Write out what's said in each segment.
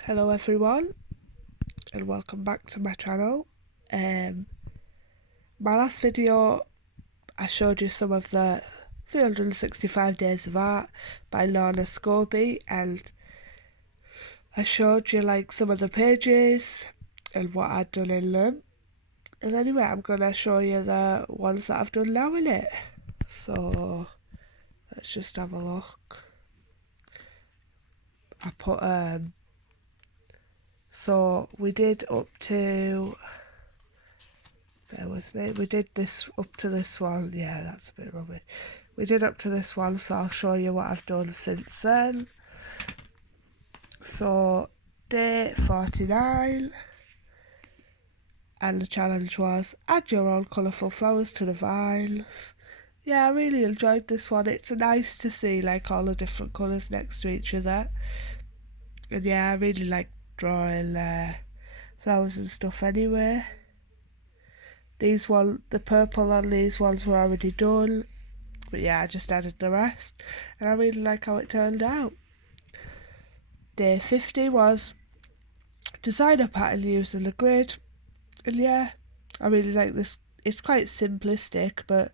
Hello everyone and welcome back to my channel. Um, my last video I showed you some of the 365 Days of Art by Lorna Scobie, and I showed you like some of the pages and what I'd done in them. And anyway, I'm gonna show you the ones that I've done now in it. So let's just have a look. I put so we did up to, bear with me, we did this up to this one. Yeah, that's a bit rubbish. We did up to this one, so I'll show you what I've done since then. So day 49, and the challenge was add your own colourful flowers to the vines. Yeah, I really enjoyed this one. It's nice to see like all the different colours next to each other. And yeah, I really like drawing flowers and stuff anyway. The purple on these ones were already done. But yeah, I just added the rest, and I really like how it turned out. Day 50 was design a pattern using the grid, and yeah, I really like this. It's quite simplistic, but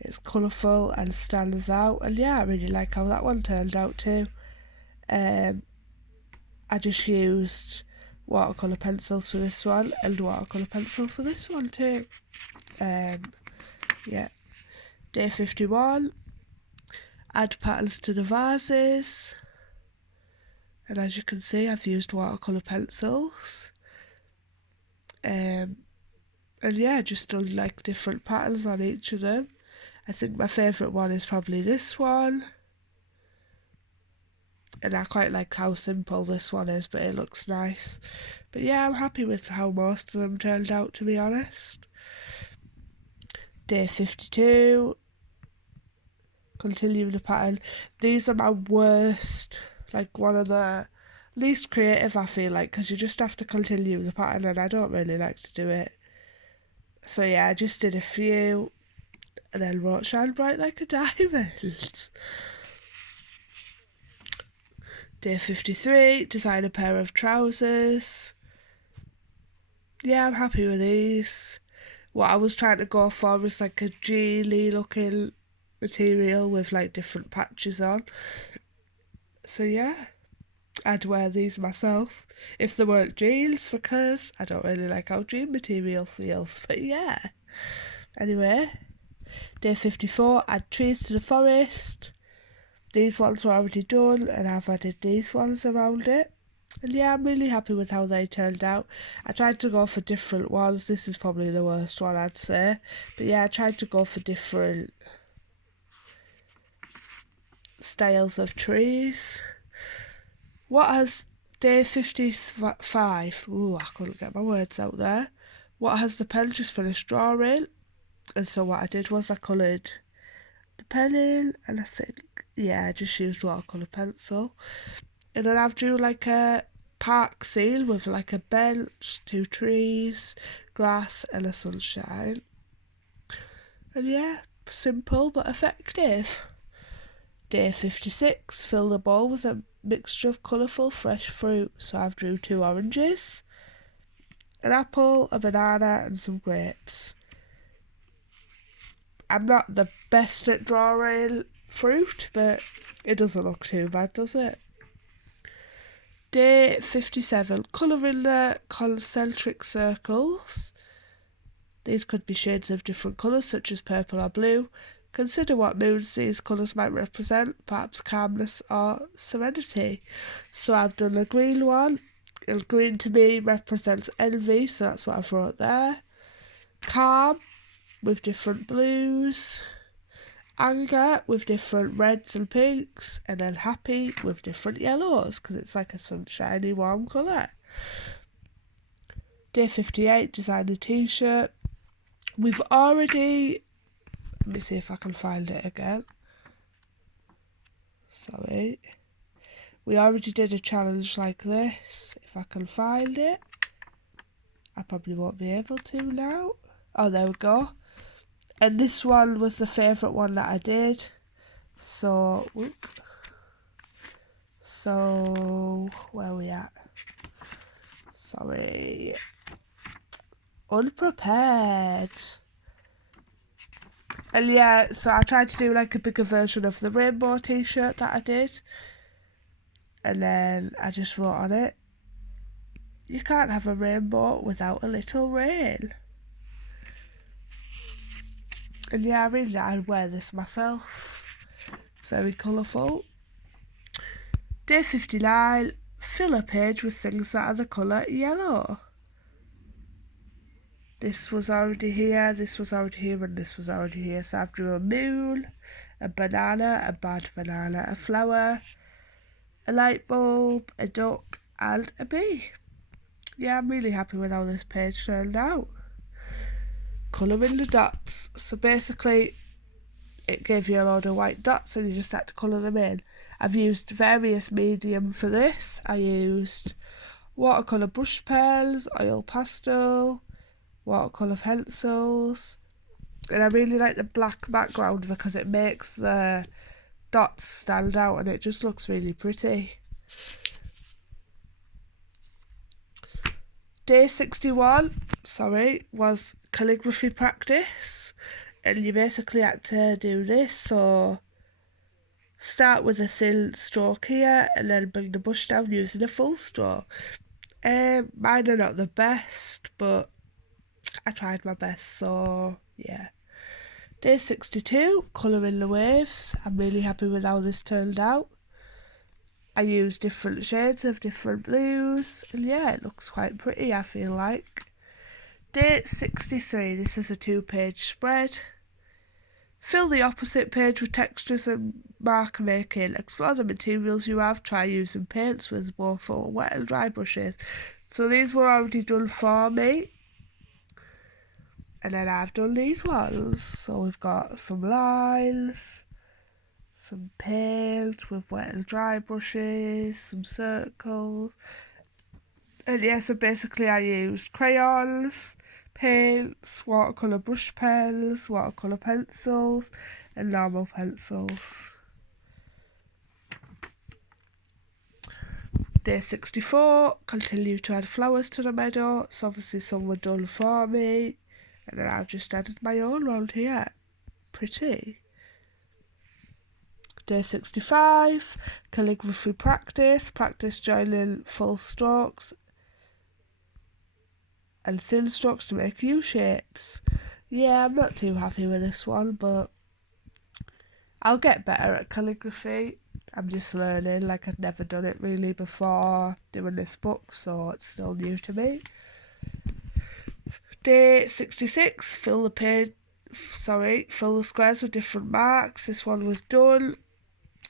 it's colourful and stands out, and yeah, I really like how that one turned out too. I just used watercolour pencils for this one and watercolour pencils for this one too. Yeah. Day 51, add patterns to the vases. And as you can see, I've used watercolour pencils. And yeah, just done like different patterns on each of them. I think my favourite one is probably this one. And I quite like how simple this one is, but it looks nice. But yeah, I'm happy with how most of them turned out, to be honest. Day 52, continue the pattern. These are my worst, like one of the least creative, I feel like, because you just have to continue the pattern, and I don't really like to do it. So yeah, I just did a few and then wrote shine bright like a diamond. Day 53, design a pair of trousers. Yeah, I'm happy with these. What I was trying to go for was like a jeany looking material with like different patches on. So yeah, I'd wear these myself if they weren't jeans, because I don't really like how jean material feels. But yeah. Anyway, day 54, add trees to the forest. These ones were already done, and I've added these ones around it. And yeah, I'm really happy with how they turned out. I tried to go for different ones. This is probably the worst one, I'd say. But yeah, I tried to go for different styles of trees. What has day 55? Ooh, I couldn't get my words out there. What has the pen just finished drawing? And so what I did was I coloured the pen in, and I think, yeah, I just used watercolour pencil. And then I've drew like a park scene with like a bench, two trees, grass and a sunshine. And yeah, simple but effective. Day 56, fill the bowl with a mixture of colourful fresh fruit. So I've drew 2 oranges, an apple, a banana and some grapes. I'm not the best at drawing fruit, but it doesn't look too bad, does it? Day 57, colour in the concentric circles. These could be shades of different colours, such as purple or blue. Consider what moods these colours might represent, perhaps calmness or serenity. So I've done a green one. And green to me represents envy, so that's what I've wrote there. Calm, with different blues. Anger, with different reds and pinks. And then happy, with different yellows, because it's like a sunshiny, warm colour. Day 58, design a t-shirt. We've already, let me see if I can find it again. Sorry. We already did a challenge like this. If I can find it. I probably won't be able to now. Oh, there we go. And this one was the favourite one that I did. So, whoop. So, where are we at? Sorry. Unprepared. And yeah, so I tried to do like a bigger version of the rainbow t-shirt that I did. And then I just wrote on it, you can't have a rainbow without a little rain. And yeah, I really I'd wear this myself. Very colourful. Day 59, fill a page with things that are the colour yellow. This was already here, this was already here, and this was already here. So I've drew a moon, a banana, a bad banana, a flower, a light bulb, a duck, and a bee. Yeah, I'm really happy with how this page turned out. Colouring the dots. So basically, it gave you a load of white dots and you just had to colour them in. I've used various medium for this. I used watercolour brush pens, oil pastel, watercolour pencils, and I really like the black background because it makes the dots stand out and it just looks really pretty. Day 61, was calligraphy practice, and you basically had to do this, so start with a thin stroke here and then bring the brush down using a full stroke. Mine are not the best, but I tried my best, so yeah. Day 62, colouring the waves. I'm really happy with how this turned out. I used different shades of different blues, and yeah, it looks quite pretty, I feel like. Day 63, this is a 2-page spread. Fill the opposite page with textures and marker making. Explore the materials you have. Try using paints with both wet and dry brushes. So these were already done for me. And then I've done these ones. So we've got some lines, some paint with wet and dry brushes, some circles. And yeah, so basically I used crayons, paints, watercolour brush pens, watercolour pencils, and normal pencils. Day 64, continue to add flowers to the meadow. So obviously some were done for me, and then I've just added my own round here. Pretty. Day 65, calligraphy practice. Practice joining full strokes and thin strokes to make U shapes. Yeah, I'm not too happy with this one, but I'll get better at calligraphy. I'm just learning, like I'd never done it really before doing this book, so it's still new to me. Day 66, fill the squares with different marks. This one was done.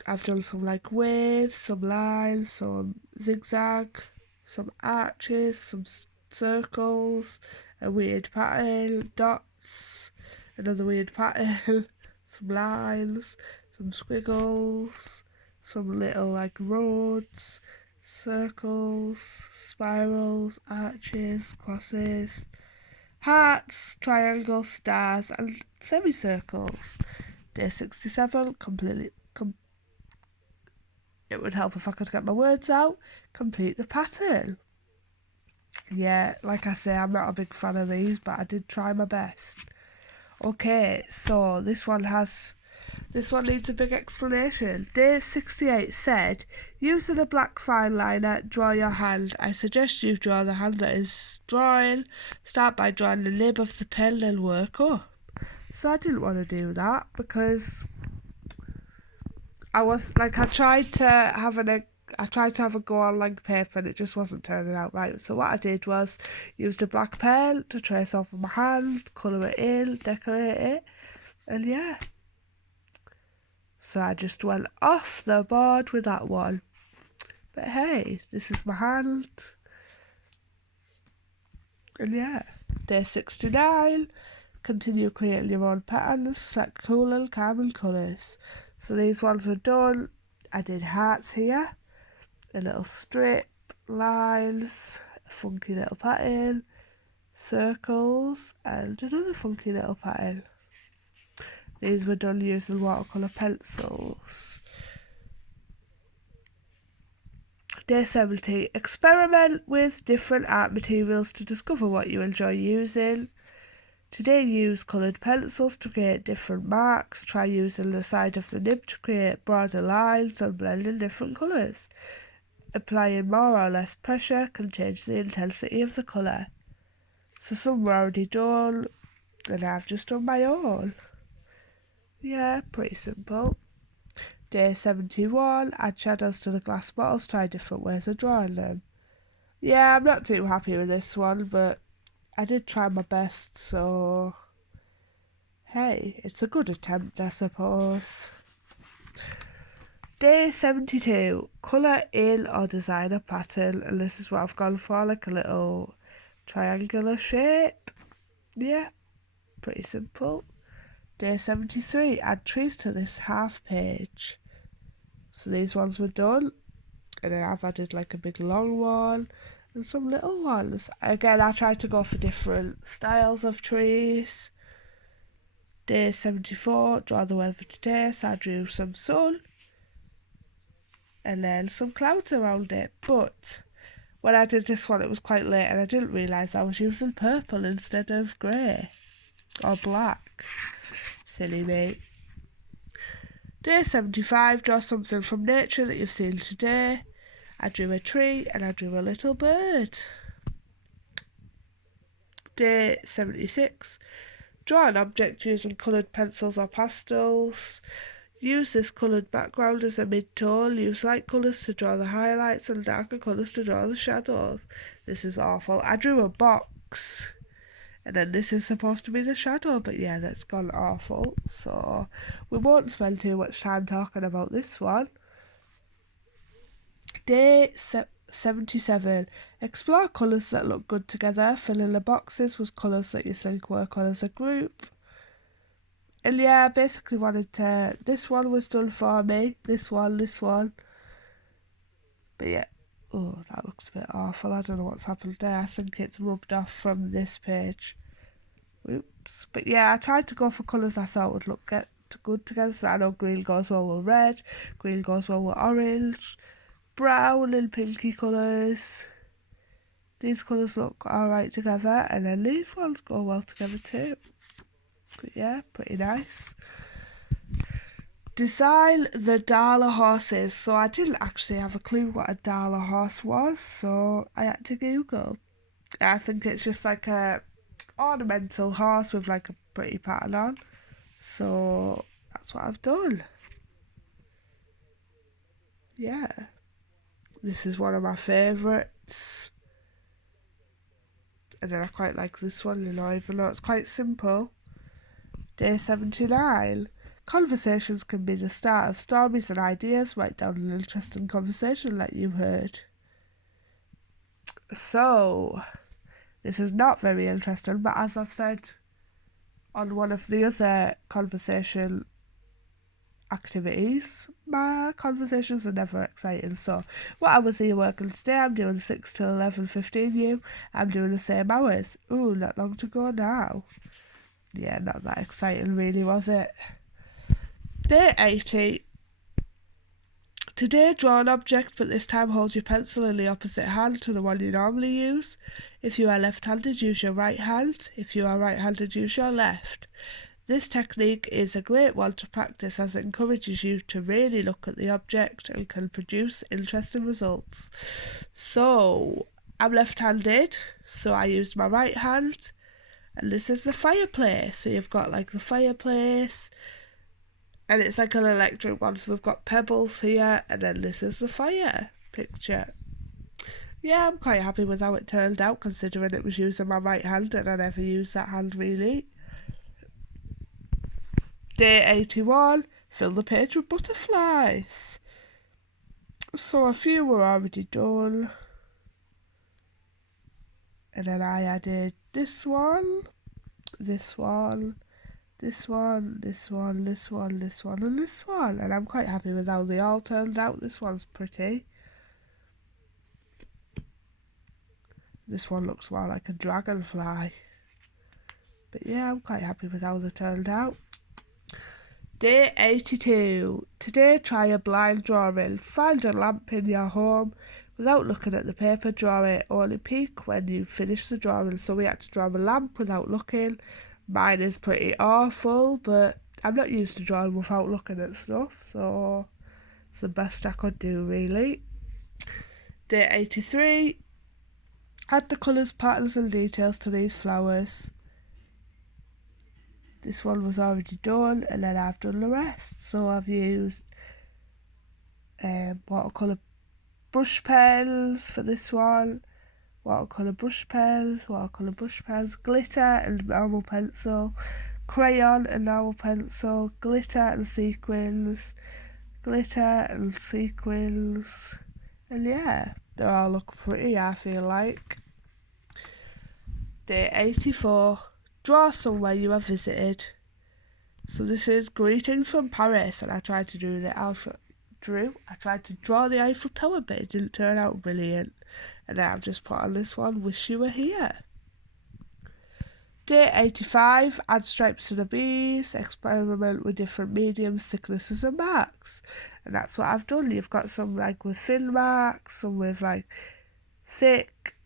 I've done some like waves, some lines, some zigzag, some arches, some circles, a weird pattern, dots, another weird pattern, some lines, some squiggles, some little like roads, circles, spirals, arches, crosses, hearts, triangles, stars, and semicircles. Day 67, it would help if I could get my words out. Complete the pattern. Yeah, like I say, I'm not a big fan of these, but I did try my best. Okay, so this one needs a big explanation. Day 68 said, using a black fine liner, draw your hand. I suggest you draw the hand that is drawing. Start by drawing the nib of the pen and work up. So I didn't want to do that because I tried to have a go on like paper and it just wasn't turning out right. So what I did was used a black pen to trace off my hand, colour it in, decorate it, and yeah. So I just went off the board with that one. But hey, this is my hand. And yeah. Day 69, continue creating your own patterns, select cool and calm colours. So these ones were done. I did hearts here, a little strip, lines, a funky little pattern, circles, and another funky little pattern. These were done using watercolour pencils. Day 70. Experiment with different art materials to discover what you enjoy using. Today use coloured pencils to create different marks. Try using the side of the nib to create broader lines and blending different colours. Applying more or less pressure can change the intensity of the colour. So some were already done and I've just done my own. Yeah, pretty simple. Day 71. Add shadows to the glass bottles. Try different ways of drawing them. Yeah, I'm not too happy with this one, but I did try my best, so hey, it's a good attempt, I suppose. Day 72. Colour in or design a pattern, and this is what I've gone for, like a little triangular shape. Yeah, pretty simple. Day 73. Add trees to this half page. So these ones were done, and then I've added like a big long one and some little ones. Again, I tried to go for different styles of trees. Day 74, draw the weather today, so I drew some sun and then some clouds around it. But when I did this one, it was quite late and I didn't realise I was using purple instead of grey or black. Silly me. Day 75, draw something from nature that you've seen today. I drew a tree and I drew a little bird. Day 76, draw an object using coloured pencils or pastels. Use this coloured background as a mid-tone. Use light colours to draw the highlights and darker colours to draw the shadows. This is awful. I drew a box and then this is supposed to be the shadow, but yeah, that's gone awful. So we won't spend too much time talking about this one. Day 77. Explore colours that look good together. Fill in the boxes with colours that you think work well as a group. And yeah, I basically wanted to... This one was done for me. This one. But yeah. Oh, that looks a bit awful. I don't know what's happened there. I think it's rubbed off from this page. Oops. But yeah, I tried to go for colours I thought would look good together. So I know green goes well with red. Green goes well with orange. Brown and pinky colours. These colours look alright together. And then these ones go well together too. But yeah, pretty nice. Design the Darla horses. So I didn't actually have a clue what a Darla horse was, so I had to Google. I think it's just like a ornamental horse with like a pretty pattern on. So that's what I've done. Yeah. This is one of my favourites. And then I quite like this one, you know, even though it's quite simple. Day 79. Conversations can be the start of stories and ideas. Write down an interesting conversation like you heard. So, this is not very interesting, but as I've said on one of the other conversation activities, my conversations are never exciting. So, what hours are you working today? I'm doing 6 till 11:15. You? I'm doing the same hours. Ooh, not long to go now. Yeah, not that exciting really, was it? Day 80. Today, draw an object, but this time hold your pencil in the opposite hand to the one you normally use. If you are left-handed, use your right hand. If you are right-handed, use your left. This technique is a great one to practice as it encourages you to really look at the object and can produce interesting results. So, I'm left-handed, so I used my right hand. And this is the fireplace. So you've got like the fireplace, and it's like an electric one. So we've got pebbles here, and then this is the fire picture. Yeah, I'm quite happy with how it turned out, considering it was using my right hand and I never used that hand really. Day 81. Fill the page with butterflies. So a few were already done. And then I added this one, this one, this one, this one, this one, this one, and this one. And I'm quite happy with how they all turned out. This one's pretty. This one looks more like a dragonfly. But yeah, I'm quite happy with how they turned out. Day 82. Today, try a blind drawing. Find a lamp in your home without looking at the paper, draw it only peak when you finish the drawing. So we had to draw a lamp without looking. Mine is pretty awful, but I'm not used to drawing without looking at stuff, so it's the best I could do, really. Day 83. Add the colours, patterns and details to these flowers. This one was already done, and then I've done the rest. So I've used watercolour brush pens for this one, watercolour brush pens, glitter and normal pencil, crayon and normal pencil, glitter and sequins, and yeah, they all look pretty, I feel like. Day 84. Draw somewhere you have visited. So this is Greetings from Paris, and I tried to do the I tried to draw the Eiffel Tower, but it didn't turn out brilliant. And then I've just put on this one, Wish You Were Here. Day 85, add stripes to the bees, experiment with different mediums, thicknesses and marks. And that's what I've done. You've got some like with thin marks, some with like thick,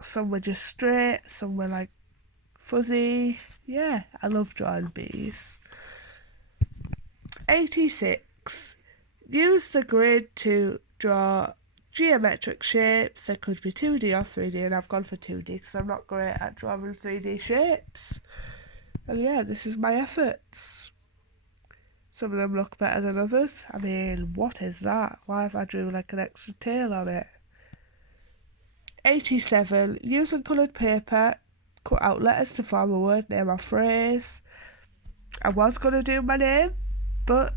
some with just straight, some with like fuzzy. Yeah, I love drawing bees. 86. Use the grid to draw geometric shapes. They could be 2D or 3D, and I've gone for 2D because I'm not great at drawing 3D shapes. And yeah, this is my efforts. Some of them look better than others. I mean, what is that? Why have I drew like an extra tail on it? 87. Using coloured paper, cut out letters to form a word, name or phrase. I was going to do my name, but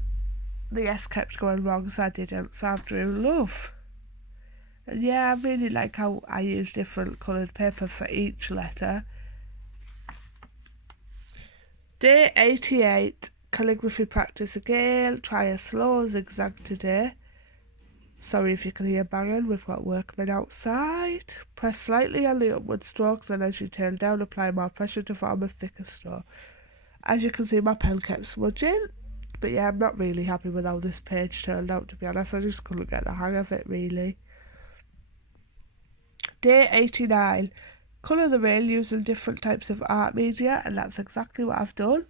the S kept going wrong, so I didn't. So I've drew love. And yeah, I really like how I use different coloured paper for each letter. Day 88. Calligraphy practice again. Try a slow zigzag today. Sorry if you can hear banging, we've got workmen outside. Press slightly on the upward strokes, and as you turn down, apply more pressure to form a thicker stroke. As you can see, my pen kept smudging. But yeah, I'm not really happy with how this page turned out, to be honest. I just couldn't get the hang of it, really. Day 89. Colour the rail using different types of art media, and that's exactly what I've done.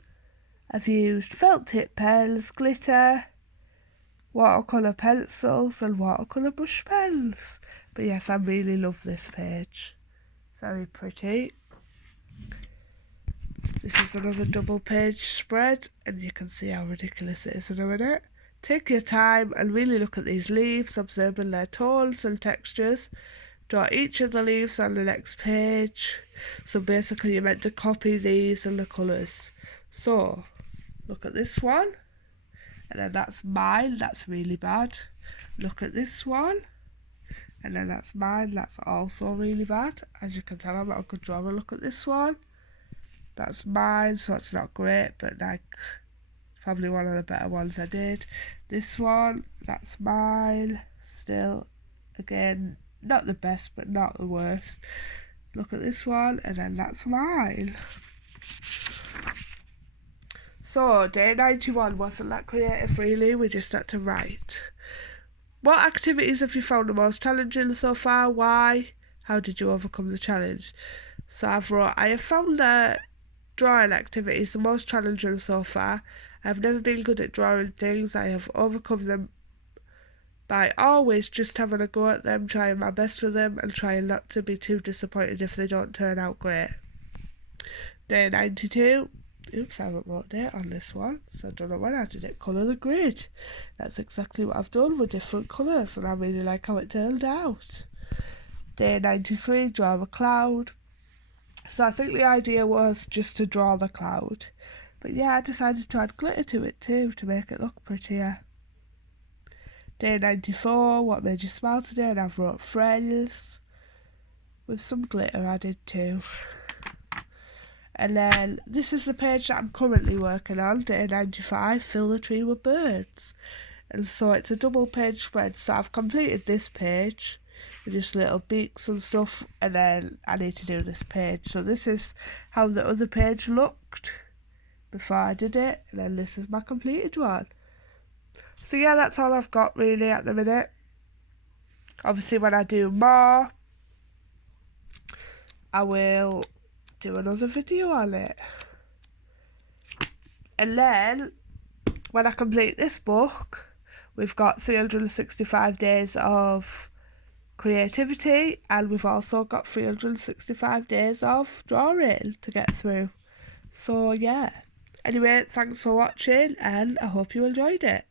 I've used felt tip pens, glitter, watercolour pencils and watercolour brush pens. But yes, I really love this page. Very pretty. This is another double page spread, and you can see how ridiculous it is in a minute. Take your time and really look at these leaves, observing their tones and textures. Draw each of the leaves on the next page. So basically you're meant to copy these and the colours. So, look at this one. And then that's mine, that's really bad. Look at this one. And then that's mine, that's also really bad. As you can tell, I'm not a good drawer. Look at this one. That's mine, so it's not great, but like probably one of the better ones I did. This one, that's mine. Still, again, not the best, but not the worst. Look at this one, and then that's mine. So, day 91 wasn't that creative, really. We just had to write. What activities have you found the most challenging so far? Why? How did you overcome the challenge? So I've wrote, I have found that drawing activities the most challenging so far. I have never been good at drawing things. I have overcome them by always just having a go at them, trying my best with them, and trying not to be too disappointed if they don't turn out great. Day 92. Oops, I haven't wrote date on this one, so I don't know when I did it. Colour the grid. That's exactly what I've done with different colours, and I really like how it turned out. Day 93, draw a cloud. So I think the idea was just to draw the cloud. But yeah, I decided to add glitter to it too, to make it look prettier. Day 94, what made you smile today? And I've wrote friends, with some glitter added too. And then this is the page that I'm currently working on, day 95, fill the tree with birds. And so it's a double page spread, so I've completed this page with just little beaks and stuff, and then I need to do this page. So this is how the other page looked before I did it, and then this is my completed one. So yeah, that's all I've got really at the minute. Obviously when I do more, I will do another video on it. And then when I complete this book, we've got 365 days of creativity, and we've also got 365 days of drawing to get through. So yeah. Anyway, thanks for watching, and I hope you enjoyed it.